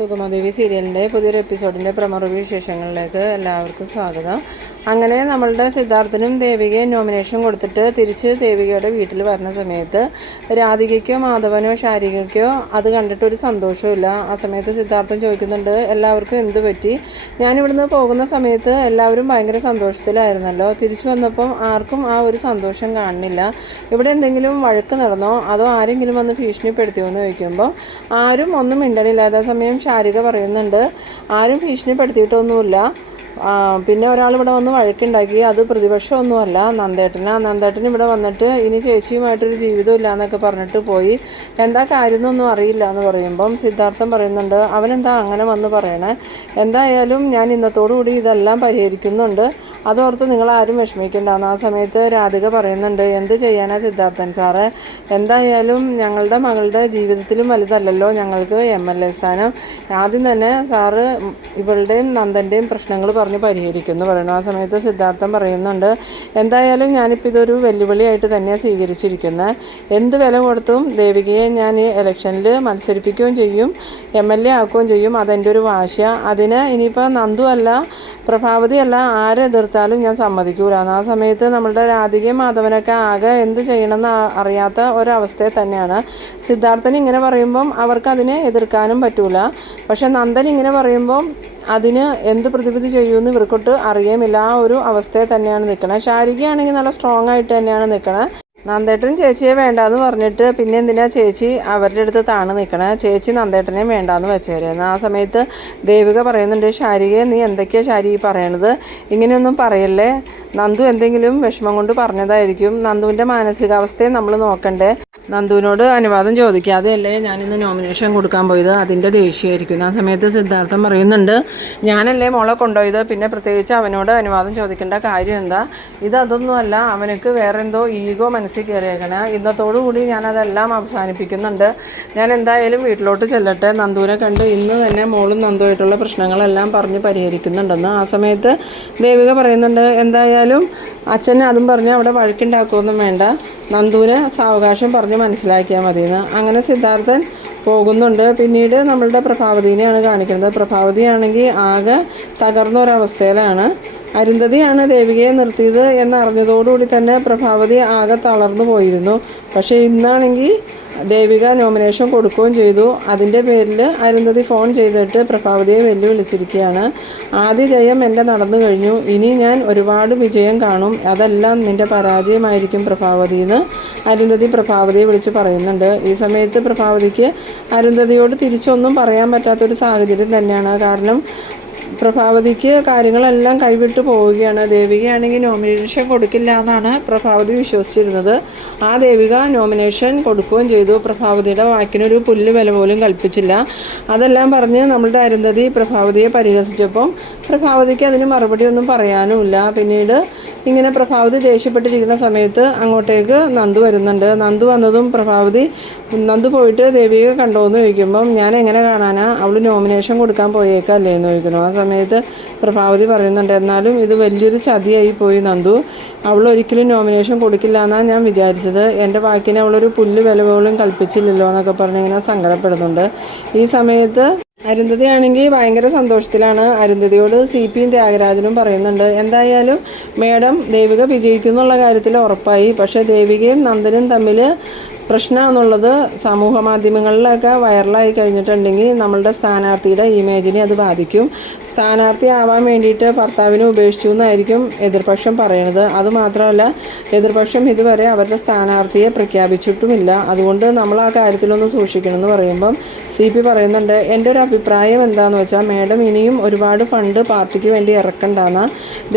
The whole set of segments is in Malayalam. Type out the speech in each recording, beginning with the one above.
സുഗമദേവി സീരിയലിന്റെ പുതിയൊരു എപ്പിസോഡിന്റെ പ്രമുഖ വിശേഷങ്ങളിലേക്ക് എല്ലാവർക്കും സ്വാഗതം. അങ്ങനെ നമ്മളുടെ സിദ്ധാർത്ഥനും ദേവികയും നോമിനേഷൻ കൊടുത്തിട്ട് തിരിച്ച് ദേവികയുടെ വീട്ടിൽ വരുന്ന സമയത്ത് രാധികയ്ക്കോ മാധവനോ ശാരികയ്ക്കോ അത് കണ്ടിട്ട് ഒരു സന്തോഷമില്ല ആ സമയത്ത് സിദ്ധാർത്ഥൻ ചോദിക്കുന്നുണ്ട് എല്ലാവർക്കും എന്ത് പറ്റി? ഞാനിവിടുന്ന് പോകുന്ന സമയത്ത് എല്ലാവരും ഭയങ്കര സന്തോഷത്തിലായിരുന്നല്ലോ. തിരിച്ചു വന്നപ്പം ആർക്കും ആ ഒരു സന്തോഷം കാണുന്നില്ല. ഇവിടെ എന്തെങ്കിലും വഴക്ക് നടന്നോ? അതോ ആരെങ്കിലും വന്ന് ഭീഷണിപ്പെടുത്തിയോ? എന്ന് ചോദിക്കുമ്പോൾ ആരും ഒന്നും മിണ്ടണില്ല. അതേസമയം ശാരിക പറയുന്നുണ്ട്. ആരും ഭീഷണിപ്പെടുത്തിയിട്ടൊന്നുമില്ല. പിന്നെ ഒരാൾ ഇവിടെ വന്ന് വഴക്കുണ്ടാക്കി. അത് പ്രതിപക്ഷമൊന്നുമല്ല. നന്ദേട്ടനാ. നന്ദേട്ടൻ ഇവിടെ വന്നിട്ട് ഇനി ചേച്ചിയുമായിട്ടൊരു ജീവിതം ഇല്ല എന്നൊക്കെ പറഞ്ഞിട്ട് പോയി. എന്താ കാര്യം എന്നൊന്നും അറിയില്ല എന്ന് പറയുമ്പം സിദ്ധാർത്ഥൻ പറയുന്നുണ്ട് അവനെന്താ അങ്ങനെ വന്ന് പറയണേ? എന്തായാലും ഞാൻ ഇന്നത്തോടു കൂടി ഇതെല്ലാം പരിഹരിക്കുന്നുണ്ട്. അതോർത്ത് നിങ്ങൾ ആരും വിഷമിക്കേണ്ടെന്ന്. ആ സമയത്ത് രാധിക പറയുന്നുണ്ട് എന്ത് ചെയ്യാനാ സിദ്ധാർത്ഥൻ സാറ്? എന്തായാലും ഞങ്ങളുടെ മകളുടെ ജീവിതത്തിലും വലുതല്ലല്ലോ ഞങ്ങൾക്ക് എം എൽ എ സ്ഥാനം. ആദ്യം തന്നെ സാറ് ഇവളുടെയും നന്ദന്റെയും പ്രശ്നങ്ങൾ പറഞ്ഞ് പരിഹരിക്കുന്നു. പറയുന്നു ആ സമയത്ത് സിദ്ധാർത്ഥൻ പറയുന്നുണ്ട് എന്തായാലും ഞാനിപ്പോൾ ഇതൊരു വെല്ലുവിളിയായിട്ട് തന്നെയാണ് സ്വീകരിച്ചിരിക്കുന്നത് എന്ത് വില കൊടുത്തും ദേവികയെ ഞാൻ ഈ ഇലക്ഷനിൽ മത്സരിപ്പിക്കുകയും ചെയ്യും എം എൽ എ ആക്കുകയും ചെയ്യും. അതെന്റെ ഒരു വാശ അതിന് ഇനിയിപ്പോൾ നന്ദു അല്ല പ്രഭാവതി അല്ല ആരെ എതിർത്താലും ഞാൻ സമ്മതിക്കൂല. ആ സമയത്ത് നമ്മളുടെ രാധികയും മാധവനൊക്കെ ആകെ എന്ത് ചെയ്യണമെന്ന് അറിയാത്ത ഒരവസ്ഥയിൽ തന്നെയാണ്. സിദ്ധാർത്ഥൻ ഇങ്ങനെ പറയുമ്പം അവർക്ക് അതിനെ എതിർക്കാനും പറ്റൂല. പക്ഷെ നന്ദൻ ഇങ്ങനെ പറയുമ്പം അതിന് എന്ത് പ്രതിവിധി ചെയ്യുമെന്ന് ഇവർക്കൊട്ട് അറിയുമില്ല. ആ ഒരു അവസ്ഥയിൽ തന്നെയാണ് നിൽക്കുന്നത് ശാരികയാണെങ്കിൽ നല്ല സ്ട്രോങ് ആയിട്ട് തന്നെയാണ് നിൽക്കണത് നന്ദേട്ടൻ ചേച്ചിയെ വേണ്ടാന്ന് പറഞ്ഞിട്ട് പിന്നെ എന്തിനാ ചേച്ചി അവരുടെ അടുത്ത് താണ് നിൽക്കണേ ചേച്ചി നന്ദേട്ടനെ വേണ്ടാന്ന് വെച്ചേരുന്നു. ആ സമയത്ത് ദേവിക പറയുന്നുണ്ട് ശാരികയെ നീ എന്തൊക്കെയാ ശാരി പറയണത്? ഇങ്ങനെയൊന്നും പറയല്ലേ? നന്ദു എന്തെങ്കിലും വിഷമം കൊണ്ട് പറഞ്ഞതായിരിക്കും. നന്ദുവിന്റെ മാനസികാവസ്ഥയെ നമ്മൾ നോക്കണ്ടേ? നന്ദുവിനോട് അനുവാദം ചോദിക്കാതെയല്ലേ ഞാനിന്ന് നോമിനേഷൻ കൊടുക്കാൻ പോയത്? അതിന്റെ ദേഷ്യമായിരിക്കും. ആ സമയത്ത് സിദ്ധാർത്ഥം പറയുന്നുണ്ട് ഞാനല്ലേ മോളെ കൊണ്ടുപോയത്? പിന്നെ പ്രത്യേകിച്ച് അവനോട് അനുവാദം ചോദിക്കേണ്ട കാര്യം എന്താ? ഇത് അതൊന്നുമല്ല അവനക്ക് വേറെന്തോ ഈഗോ ഈഗോ മനസ്സിൽ കയറിയേക്കണേ. ഇന്നത്തോടു കൂടി ഞാനതെല്ലാം അവസാനിപ്പിക്കുന്നുണ്ട്. ഞാൻ എന്തായാലും വീട്ടിലോട്ട് ചെല്ലട്ടെ. നന്ദൂരെ കണ്ട് ഇന്ന് തന്നെ മോളും നന്ദുമായിട്ടുള്ള പ്രശ്നങ്ങളെല്ലാം പറഞ്ഞ് പരിഹരിക്കുന്നുണ്ടെന്ന്. ആ സമയത്ത് ദേവിക പറയുന്നുണ്ട് എന്തായാലും അച്ഛനെ അതും പറഞ്ഞ് അവിടെ വഴക്കുണ്ടാക്കുമൊന്നും വേണ്ട. നന്ദുവിനെ സാവകാശം പറഞ്ഞ് മനസ്സിലാക്കിയാൽ മതിയെന്ന്. അങ്ങനെ സിദ്ധാർത്ഥൻ പോകുന്നുണ്ട്. പിന്നീട് നമ്മളുടെ പ്രഭാവതിനെയാണ് കാണിക്കുന്നത്. പ്രഭാവതിയാണെങ്കിൽ ആകെ തകർന്ന ഒരവസ്ഥയിലാണ് അരുന്ധതിയാണ് ദേവികയെ നിർത്തിയത് എന്നറിഞ്ഞതോടുകൂടി തന്നെ പ്രഭാവതി ആകെ തളർന്നു പോയിരുന്നു. പക്ഷേ ഇന്നാണെങ്കിൽ ദേവിക നോമിനേഷൻ കൊടുക്കുകയും ചെയ്തു. അതിന്റെ പേരിൽ അരുന്ധതി ഫോൺ ചെയ്തിട്ട് പ്രഭാവതിയെ വെല്ലുവിളിച്ചിരിക്കുകയാണ്. ആദ്യ ജയം എന്റെ നടന്നു കഴിഞ്ഞു. ഇനി ഞാൻ ഒരുപാട് വിജയം കാണും. അതെല്ലാം നിന്റെ പരാജയമായിരിക്കും പ്രഭാവതി എന്ന് അരുന്ധതി പ്രഭാവതിയെ വിളിച്ച് പറയുന്നുണ്ട്. ഈ സമയത്ത് പ്രഭാവതിക്ക് അരുന്ധതിയോട് തിരിച്ചൊന്നും പറയാൻ പറ്റാത്തൊരു സാഹചര്യം തന്നെയാണ്. കാരണം പ്രഭാവതിക്ക് കാര്യങ്ങളെല്ലാം കൈവിട്ട് പോവുകയാണ്. ദേവികയാണെങ്കിൽ നോമിനേഷൻ കൊടുക്കില്ല എന്നാണ് പ്രഭാവതി വിശ്വസിച്ചിരുന്നത്. ആ ദേവിക നോമിനേഷൻ കൊടുക്കുകയും ചെയ്തു. പ്രഭാവതിയുടെ വാക്കിനൊരു പുല്ല് വില പോലും കൽപ്പിച്ചില്ല. അതെല്ലാം പറഞ്ഞ് നമ്മളുടെ അരുന്ധതി പ്രഭാവതിയെ പരിഹസിച്ചപ്പം പ്രഭാവതിക്ക് അതിന് മറുപടി ഒന്നും പറയാനുമില്ല. പിന്നീട് ഇങ്ങനെ പ്രഭാവതി ദേഷ്യപ്പെട്ടിരിക്കുന്ന സമയത്ത് അങ്ങോട്ടേക്ക് നന്ദു വരുന്നുണ്ട്. നന്ദു വന്നതും പ്രഭാവതി നന്ദു പോയിട്ട് ദേവിയെ കണ്ടോ എന്ന് ചോദിക്കുമ്പം ഞാൻ എങ്ങനെ കാണാനാ? അവൾ നോമിനേഷൻ കൊടുക്കാൻ പോയേക്കല്ലേ? എന്ന് ചോദിക്കുന്നു. ആ സമയത്ത് പ്രഭാവതി പറയുന്നുണ്ട് എന്നാലും ഇത് വലിയൊരു ചതിയായി പോയി നന്ദു. അവൾ ഒരിക്കലും നോമിനേഷൻ കൊടുക്കില്ല എന്നാണ് ഞാൻ വിചാരിച്ചത്. എന്റെ വാക്കിന് അവളൊരു പുല്ല് വില പോലും കൽപ്പിച്ചില്ലല്ലോ എന്നൊക്കെ പറഞ്ഞ് ഇങ്ങനെ സങ്കടപ്പെടുന്നുണ്ട്. ഈ സമയത്ത് അരുന്ധതി ആണെങ്കിൽ ഭയങ്കര സന്തോഷത്തിലാണ്. അരുന്ധതിയോട് സി പിയും ത്യാഗരാജനും പറയുന്നുണ്ട് എന്തായാലും മേഡം ദേവിക വിജയിക്കുന്നുള്ള കാര്യത്തിൽ ഉറപ്പായി. പക്ഷേ ദേവികയും നന്ദനും തമ്മിൽ പ്രശ്നമെന്നുള്ളത് സമൂഹ മാധ്യമങ്ങളിലൊക്കെ വൈറലായി കഴിഞ്ഞിട്ടുണ്ടെങ്കിൽ നമ്മളുടെ സ്ഥാനാർത്ഥിയുടെ ഇമേജിനെ അത് ബാധിക്കും. സ്ഥാനാർത്ഥി ആവാൻ വേണ്ടിയിട്ട് ഭർത്താവിനെ ഉപേക്ഷിച്ചു എന്നായിരിക്കും എതിർപക്ഷം പറയണത്. അതുമാത്രമല്ല എതിർപക്ഷം ഇതുവരെ അവരുടെ സ്ഥാനാർത്ഥിയെ പ്രഖ്യാപിച്ചിട്ടുമില്ല. അതുകൊണ്ട് നമ്മൾ ആ കാര്യത്തിലൊന്ന് സൂക്ഷിക്കണം എന്ന് പറയുമ്പം സി പി പറയുന്നുണ്ട് എന്റെ ഒരു അഭിപ്രായം എന്താണെന്ന് വെച്ചാൽ മേഡം ഇനിയും ഒരുപാട് ഫണ്ട് പാർട്ടിക്ക് വേണ്ടി ഇറക്കണ്ടെന്ന്.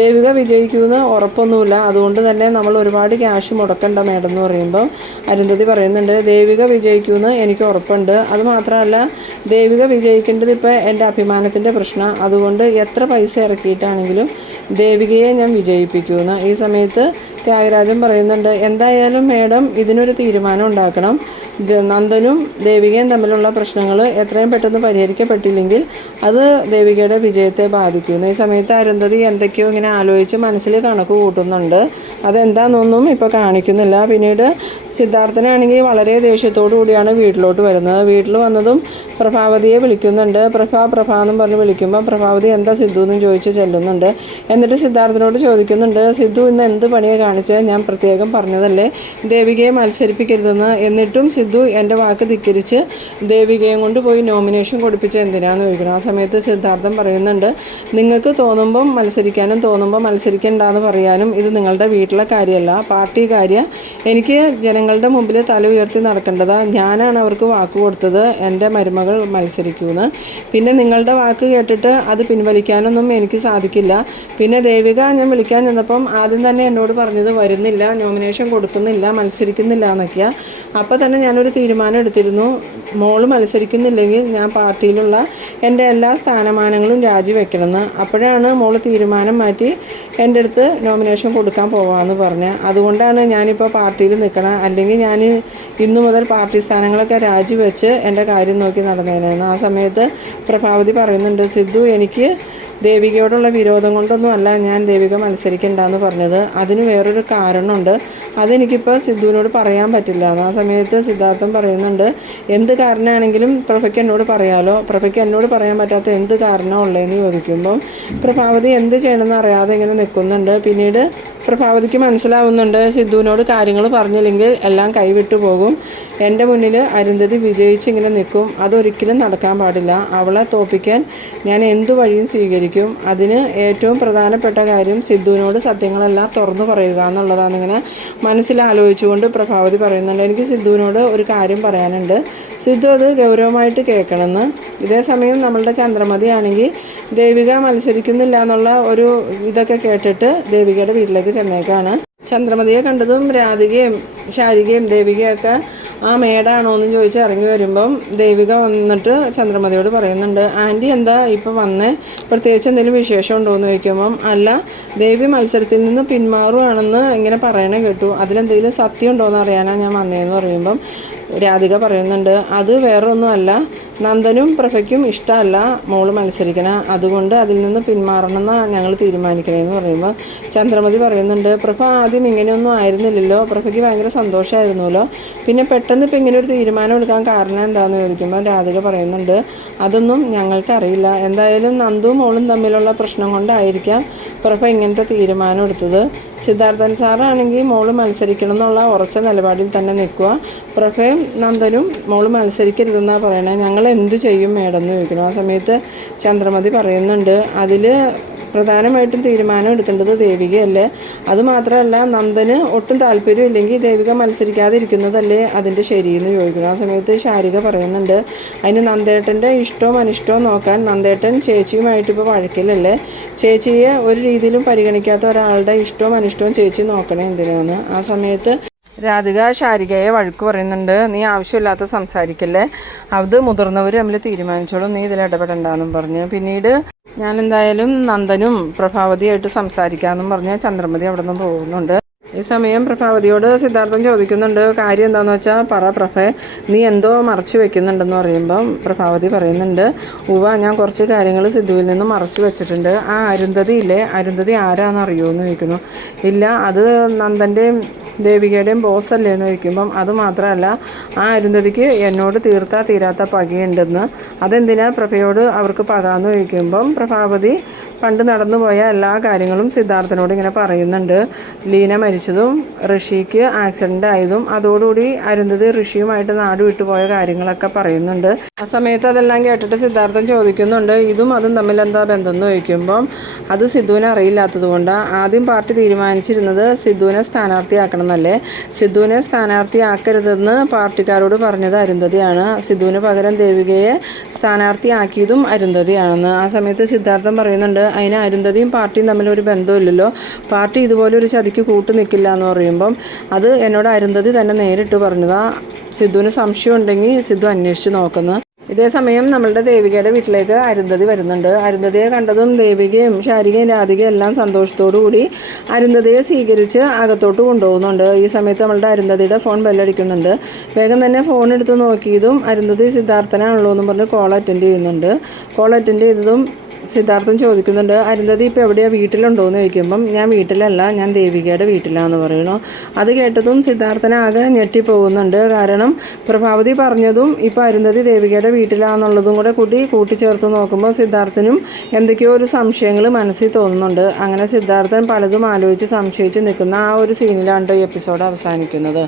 ദേവിക വിജയിക്കുമെന്ന് ഉറപ്പൊന്നുമില്ല. അതുകൊണ്ട് തന്നെ നമ്മൾ ഒരുപാട് ക്യാഷ് മുടക്കണ്ട മേഡം എന്ന് പറയുമ്പം അരുന്ധതി പറയുന്നുണ്ട് ദേവിക വിജയിക്കുമെന്ന് എനിക്ക് ഉറപ്പുണ്ട്. അതുമാത്രമല്ല ദേവിക വിജയിക്കേണ്ടത് ഇപ്പോൾ എന്റെ അഭിമാനത്തിന്റെ പ്രശ്നം. അതുകൊണ്ട് എത്ര പൈസ ഇറക്കിയിട്ടാണെങ്കിലും ദേവികയെ ഞാൻ വിജയിപ്പിക്കുമെന്ന് ഈ സമയത്ത് ത്യാഗരാജൻ പറയുന്നുണ്ട് എന്തായാലും മേഡം ഇതിനൊരു തീരുമാനം ഉണ്ടാക്കണം. നന്ദനും ദേവികയും തമ്മിലുള്ള പ്രശ്നങ്ങൾ എത്രയും പെട്ടെന്ന് പരിഹരിക്കപ്പെട്ടില്ലെങ്കിൽ അത് ദേവികയുടെ വിജയത്തെ ബാധിക്കുന്നു. ഈ സമയത്ത് അരുന്ധതി എന്തൊക്കെയോ ഇങ്ങനെ ആലോചിച്ച് മനസ്സിൽ കണക്ക് കൂട്ടുന്നുണ്ട്. അതെന്താണെന്നൊന്നും ഇപ്പോൾ കാണിക്കുന്നില്ല. പിന്നീട് സിദ്ധാർത്ഥനാണെങ്കിൽ വളരെ ദേഷ്യത്തോടു കൂടിയാണ് വീട്ടിലോട്ട് വരുന്നത്. വീട്ടിൽ വന്നതും പ്രഭാവതിയെ വിളിക്കുന്നുണ്ട്. പ്രഭാ പ്രഭാ എന്നും പറഞ്ഞ് വിളിക്കുമ്പോൾ പ്രഭാവതി എന്താ സിദ്ധു എന്നും ചോദിച്ച് ചെല്ലുന്നുണ്ട്. എന്നിട്ട് സിദ്ധാർത്ഥനോട് ചോദിക്കുന്നുണ്ട് സിദ്ധു ഇന്ന് എന്ത് പണിയെ കാണിച്ചത് ഞാൻ പ്രത്യേകം പറഞ്ഞതല്ലേ. ദേവികയെ മത്സരിപ്പിക്കരുതെന്ന്. എന്നിട്ടും സിദ്ധു എന്റെ വാക്ക് ധിക്കരിച്ച് ദേവികയും കൊണ്ട് പോയി നോമിനേഷൻ കൊടുപ്പിച്ച എന്തിനാന്ന് ചോദിക്കണം. ആ സമയത്ത് സിദ്ധാർത്ഥം പറയുന്നുണ്ട് നിങ്ങൾക്ക് തോന്നുമ്പം മത്സരിക്കാനും തോന്നുമ്പോൾ മത്സരിക്കണ്ടെന്ന് പറയാനും ഇത് നിങ്ങളുടെ വീട്ടിലെ കാര്യമല്ല. പാർട്ടി കാര്യം. എനിക്ക് ജനങ്ങളുടെ മുമ്പിൽ തല ഉയർത്തി നടക്കേണ്ടതാ. ഞാനാണ് അവർക്ക് വാക്ക് കൊടുത്തത്. എന്റെ മരുമകൾ മത്സരിക്കൂന്ന്. പിന്നെ നിങ്ങളുടെ വാക്ക് കേട്ടിട്ട് അത് പിൻവലിക്കാനൊന്നും എനിക്ക് സാധിക്കില്ല. പിന്നെ ദേവിക ഞാൻ വിളിക്കാൻ ചെന്നപ്പം ആദ്യം തന്നെ എന്നോട് പറഞ്ഞത് വരുന്നില്ല നോമിനേഷൻ കൊടുക്കുന്നില്ല മത്സരിക്കുന്നില്ല എന്നൊക്കെയാണ് അപ്പോൾ തന്നെ ഞാനൊരു തീരുമാനം എടുത്തിരുന്നു. മോൾ മത്സരിക്കുന്നില്ലെങ്കിൽ ഞാൻ പാർട്ടിയിലുള്ള എന്റെ എല്ലാ സ്ഥാനമാനങ്ങളും രാജിവെക്കണമെന്ന്. അപ്പോഴാണ് മോൾ തീരുമാനം മാറ്റി എന്റെ അടുത്ത് നോമിനേഷൻ കൊടുക്കാൻ പോകാമെന്ന് പറഞ്ഞ്. അതുകൊണ്ടാണ് ഞാനിപ്പോൾ പാർട്ടിയിൽ നിൽക്കണം അല്ലെങ്കിൽ ഞാൻ ഇന്നു മുതൽ പാർട്ടി സ്ഥാനങ്ങളൊക്കെ രാജിവെച്ച് എന്റെ കാര്യം നോക്കി നടന്നേനെന്ന് ആ സമയത്ത് പ്രഭാവതി പറയുന്നുണ്ട് സിദ്ധു എനിക്ക് ദേവികയോടുള്ള വിരോധം കൊണ്ടൊന്നും അല്ല ഞാൻ ദേവിക മത്സരിക്കണ്ടെന്ന് പറഞ്ഞത്. അതിന് വേറൊരു കാരണമുണ്ട്. അതെനിക്കിപ്പോൾ സിദ്ധുവിനോട് പറയാൻ പറ്റില്ല. ആ സമയത്ത് സിദ്ധാർത്ഥൻ പറയുന്നുണ്ട് എന്ത് കാരണമാണെങ്കിലും പ്രഭയ്ക്ക് എന്നോട് പറയാലോ. പ്രഭയ്ക്ക് എന്നോട് പറയാൻ പറ്റാത്ത എന്ത് കാരണമുള്ളതെന്ന് ചോദിക്കുമ്പം പ്രഭാവതി എന്ത് ചെയ്യണമെന്ന് അറിയാതെ ഇങ്ങനെ നിൽക്കുന്നുണ്ട്. പിന്നീട് പ്രഭാവതിക്ക് മനസ്സിലാവുന്നുണ്ട് സിദ്ധുവിനോട് കാര്യങ്ങൾ പറഞ്ഞില്ലെങ്കിൽ എല്ലാം കൈവിട്ടു പോകും. എന്റെ മുന്നിൽ അരുന്ധതി വിജയിച്ചിങ്ങനെ നിൽക്കും. അതൊരിക്കലും നടക്കാൻ പാടില്ല. അവളെ തോപ്പിക്കാൻ ഞാൻ എന്തു വഴിയും സ്വീകരിക്കും? അതിന് ഏറ്റവും പ്രധാനപ്പെട്ട കാര്യം സിദ്ധുവിനോട് സത്യങ്ങളെല്ലാം തുറന്നു പറയുക എന്നുള്ളതാണ് ഇങ്ങനെ മനസ്സിലാലോചിച്ചുകൊണ്ട് പ്രഭാവതി പറയുന്നുണ്ട്. എനിക്ക് സിദ്ധുവിനോട് ഒരു കാര്യം പറയാനുണ്ട്. സിദ്ധു അത് ഗൗരവമായിട്ട് കേൾക്കണമെന്ന്. ഇതേ സമയം നമ്മളുടെ ചന്ദ്രമതിയാണെങ്കിൽ ദേവിക മത്സരിക്കുന്നില്ല എന്നുള്ള ഒരു ഇതൊക്കെ കേട്ടിട്ട് ദേവികയുടെ വീട്ടിലേക്ക് ചെന്നേക്കാണ്. ചന്ദ്രമതിയെ കണ്ടതും രാധികയും ശാരികയും ദേവികയൊക്കെ ആ മേടാണോ എന്ന് ചോദിച്ച് ഇറങ്ങി വരുമ്പം ദേവിക വന്നിട്ട് ചന്ദ്രമതിയോട് പറയുന്നുണ്ട് ആന്റി എന്താ ഇപ്പം വന്നേ? പ്രത്യേകിച്ച് എന്തെങ്കിലും വിശേഷം ഉണ്ടോ? എന്ന് ചോദിക്കുമ്പം അല്ല ദേവി മത്സരത്തിൽ നിന്ന് പിന്മാറുകയാണെന്ന് ഇങ്ങനെ പറയണേ കേട്ടു. അതിലെന്തെങ്കിലും സത്യം ഉണ്ടോ എന്ന് അറിയാനാണ് ഞാൻ വന്നതെന്ന് പറയുമ്പം രാധിക പറയുന്നുണ്ട് അത് വേറൊന്നുമല്ല. നന്ദനും പ്രഭയ്ക്കും ഇഷ്ടമല്ല മോൾ മത്സരിക്കണം. അതുകൊണ്ട് അതിൽ നിന്ന് പിന്മാറണം എന്ന് ഞങ്ങൾ തീരുമാനിക്കണേന്ന് പറയുമ്പോൾ ചന്ദ്രമതി പറയുന്നുണ്ട് പ്രഭ ആദ്യം ഇങ്ങനെയൊന്നും ആയിരുന്നില്ലല്ലോ. പ്രഭയ്ക്ക് ഭയങ്കര സന്തോഷമായിരുന്നല്ലോ പിന്നെ പെട്ടെന്ന് ഇപ്പം ഇങ്ങനെ ഒരു തീരുമാനം എടുക്കാൻ കാരണം എന്താണെന്ന് ചോദിക്കുമ്പോൾ രാധിക പറയുന്നുണ്ട് അതൊന്നും ഞങ്ങൾക്കറിയില്ല. എന്തായാലും നന്ദുവും മോളും തമ്മിലുള്ള പ്രശ്നം കൊണ്ടായിരിക്കാം പ്രഭ ഇങ്ങനത്തെ തീരുമാനം എടുത്തത്. സിദ്ധാർത്ഥൻ സാറാണെങ്കിൽ മോൾ മത്സരിക്കണം എന്നുള്ള ഉറച്ച നിലപാടിൽ തന്നെ നിൽക്കുക പ്രഭയും നന്ദനും മോൾ മത്സരിക്കരുതെന്നാണ് പറയണേ. ഞങ്ങൾ എന്ത് ചെയ്യും മേഡം എന്ന് ചോദിക്കുന്നു. ആ സമയത്ത് ചന്ദ്രമതി പറയുന്നുണ്ട് അതിൽ പ്രധാനമായിട്ടും തീരുമാനം എടുക്കേണ്ടത് ദേവികയല്ലേ? അതുമാത്രമല്ല നന്ദന് ഒട്ടും താല്പര്യമില്ലെങ്കിൽ ദേവിക മത്സരിക്കാതിരിക്കുന്നതല്ലേ അതിന്റെ ശരിയെന്ന് ചോദിക്കുന്നു. ആ സമയത്ത് ശാരിക പറയുന്നുണ്ട് അതിന് നന്ദേട്ടന്റെ ഇഷ്ടവും അനിഷ്ടവും നോക്കാൻ നന്ദേട്ടൻ ചേച്ചിയുമായിട്ട് ഇപ്പോൾ വഴക്കിലല്ലേ? ചേച്ചിയെ ഒരു രീതിയിലും പരിഗണിക്കാത്ത ഒരാളുടെ ഇഷ്ടവും അനിഷ്ടവും ചേച്ചി നോക്കണേ എന്തിനാണ് ആ സമയത്ത് രാധിക ശാരികയെ വഴക്ക് പറയുന്നുണ്ട് നീ ആവശ്യമില്ലാത്ത സംസാരിക്കല്ലേ? അത് മുതിർന്നവർ തമ്മിൽ തീരുമാനിച്ചോളും നീ ഇതിൽ ഇടപെടണ്ടെന്നും പറഞ്ഞു. പിന്നീട് ഞാൻ എന്തായാലും നന്ദനും പ്രഭാവതിയായിട്ട് സംസാരിക്കാമെന്നും പറഞ്ഞ് ചന്ദ്രമതി അവിടെ നിന്ന് പോകുന്നുണ്ട്. ഈ സമയം പ്രഭാവതിയോട് സിദ്ധാർത്ഥൻ ചോദിക്കുന്നുണ്ട് കാര്യം എന്താണെന്ന് വെച്ചാൽ പറ പ്രഭേ നീ എന്തോ മറച്ചു വെക്കുന്നുണ്ടെന്ന് പറയുമ്പം പ്രഭാവതി പറയുന്നുണ്ട് ഉവ ഞാൻ കുറച്ച് കാര്യങ്ങൾ സിദ്ധുവിൽ നിന്ന് മറച്ചു വെച്ചിട്ടുണ്ട്. ആ അരുന്ധതി ഇല്ലേ അരുന്ധതി ആരാന്ന് അറിയുമോ ചോദിക്കുന്നു. ഇല്ല അത് നന്ദന്റെയും ദേവികയുടെയും ബോസ് അല്ലേ എന്ന് ചോദിക്കുമ്പം അത് മാത്രമല്ല ആ അരുന്ധതിക്ക് എന്നോട് തീർത്താ തീരാത്ത പകയുണ്ടെന്ന്. അതെന്തിനാ പ്രഭയോട് അവർക്ക് പകാന്ന് ചോദിക്കുമ്പം പ്രഭാവതി പണ്ട് നടന്നു പോയ എല്ലാ കാര്യങ്ങളും സിദ്ധാർത്ഥനോട് ഇങ്ങനെ പറയുന്നുണ്ട്. ലീന മരിച്ചതും ഋഷിക്ക് ആക്സിഡന്റ് ആയതും അതോടുകൂടി അരുന്ധതി ഋഷിയുമായിട്ട് നാട് വിട്ടുപോയ കാര്യങ്ങളൊക്കെ പറയുന്നുണ്ട്. ആ സമയത്ത് അതെല്ലാം കേട്ടിട്ട് സിദ്ധാർത്ഥൻ ചോദിക്കുന്നുണ്ട് ഇതും അതും തമ്മിൽ എന്താ ബന്ധം എന്ന് ചോദിക്കുമ്പം അത് സിദ്ധുവിനെ അറിയില്ലാത്തത് കൊണ്ട്. ആദ്യം പാർട്ടി തീരുമാനിച്ചിരുന്നത് സിദ്ധുവിനെ സ്ഥാനാർത്ഥിയാക്കണം എന്നല്ലേ? സിദ്ധുവിനെ സ്ഥാനാർത്ഥിയാക്കരുതെന്ന് പാർട്ടിക്കാരോട് പറഞ്ഞത് അരുന്ധതിയാണ്. സിദ്ധുവിന് പകരം ദേവികയെ സ്ഥാനാർത്ഥിയാക്കിയതും അരുന്ധതിയാണെന്ന്. ആ സമയത്ത് സിദ്ധാർത്ഥൻ പറയുന്നുണ്ട് അതിന് അരുന്ധതിയും പാർട്ടിയും തമ്മിലൊരു ബന്ധമില്ലല്ലോ. പാർട്ടി ഇതുപോലെ ഒരു ചതിക്ക് കൂട്ടു നിൽക്കില്ല എന്ന് പറയുമ്പം അത് എന്നോട് അരുന്ധതി തന്നെ നേരിട്ട് പറഞ്ഞതാ. സിദ്ധുവിന് സംശയം ഉണ്ടെങ്കിൽ സിദ്ധു അന്വേഷിച്ച് നോക്കുന്നു. ഇതേ സമയം നമ്മളുടെ ദേവികയുടെ വീട്ടിലേക്ക് അരുന്ധതി വരുന്നുണ്ട്. അരുന്ധതിയെ കണ്ടതും ദേവികയും ശാരികയും രാധികയും എല്ലാം സന്തോഷത്തോടു കൂടി അരുന്ധതിയെ സ്വീകരിച്ച് അകത്തോട്ട് കൊണ്ടുപോകുന്നുണ്ട്. ഈ സമയത്ത് നമ്മളുടെ അരുന്ധതിയുടെ ഫോൺ ബെല്ലടിക്കുന്നുണ്ട്. വേഗം തന്നെ ഫോൺ എടുത്ത് നോക്കിയതും അരുന്ധതി സിദ്ധാർത്ഥനാണല്ലോ എന്ന് പറഞ്ഞ് കോൾ അറ്റൻഡ് ചെയ്യുന്നുണ്ട്. കോൾ അറ്റൻഡ് ചെയ്തതും സിദ്ധാർത്ഥൻ ചോദിക്കുന്നുണ്ട് അരുന്ധതി ഇപ്പോൾ എവിടെയാണ് വീട്ടിലുണ്ടോ? എന്ന് ചോദിക്കുമ്പം ഞാൻ വീട്ടിലല്ല ഞാൻ ദേവികയുടെ വീട്ടിലാണെന്ന് പറയണു അത് കേട്ടതും സിദ്ധാർത്ഥനാകെ ഞെട്ടിപ്പോകുന്നുണ്ട്. കാരണം പ്രഭാവതി പറഞ്ഞതും ഇപ്പോൾ അരുന്ധതി ദേവികയുടെ വീട്ടിലാണെന്നുള്ളതും കൂടെ കൂട്ടി കൂട്ടിച്ചേർത്ത് നോക്കുമ്പോൾ സിദ്ധാർത്ഥനും എന്തൊക്കെയോ ഒരു സംശയങ്ങൾ മനസ്സിൽ തോന്നുന്നുണ്ട്. അങ്ങനെ സിദ്ധാർത്ഥൻ പലതും ആലോചിച്ച് സംശയിച്ച് നിൽക്കുന്ന ആ ഒരു സീനിലാണ് ഈ എപ്പിസോഡ് അവസാനിക്കുന്നത്.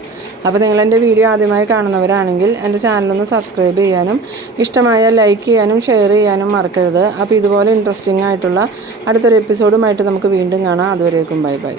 അപ്പോൾ നിങ്ങൾ എന്റെ വീഡിയോ ആദ്യമായി കാണുന്നവരാണെങ്കിൽ എന്റെ ചാനലൊന്ന് സബ്സ്ക്രൈബ് ചെയ്യാനും ഇഷ്ടമായ ലൈക്ക് ചെയ്യാനും ഷെയർ ചെയ്യാനും മറക്കരുത്. അപ്പോൾ ഇതുപോലെ ഇൻട്രസ്റ്റിംഗ് ആയിട്ടുള്ള അടുത്തൊരു എപ്പിസോഡുമായിട്ട് നമുക്ക് വീണ്ടും കാണാം. അതുവരേക്കും ബൈ ബൈ.